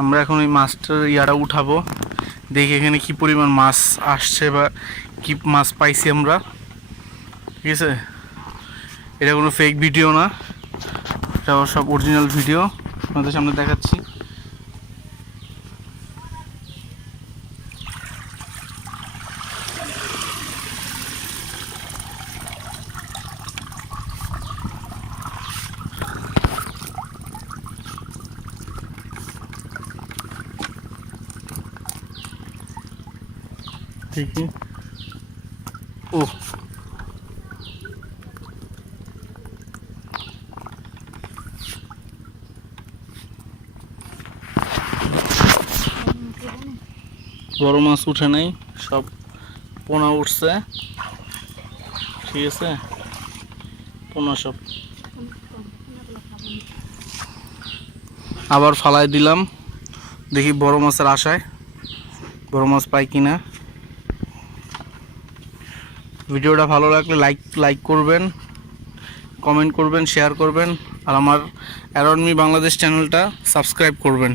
আমরা এখন ওই মাছটার ইয়াটা উঠাবো, দেখি এখানে কি পরিমাণ মাছ আসছে বা কি মাছ পাইছি আমরা। ঠিক আছে, এটা কোনো ফেক ভিডিও না, এটা সব অরিজিনাল ভিডিও আপনাদের সামনে দেখাচ্ছি। দেখি, ও বড় মাছ উঠে নাই, সব পোনা উঠছে। ঠিক আছে, পোনা সব আবার ফালাই দিলাম, দেখি বড় মাছের আশায় বড় মাছ পাই কিনা। ভিডিওটা ভালো লাগলে লাইক করবেন, কমেন্ট করবেন, শেয়ার করবেন, আর আমার অ্যারাউন্ড মি বাংলাদেশ চ্যানেলটা সাবস্ক্রাইব করবেন।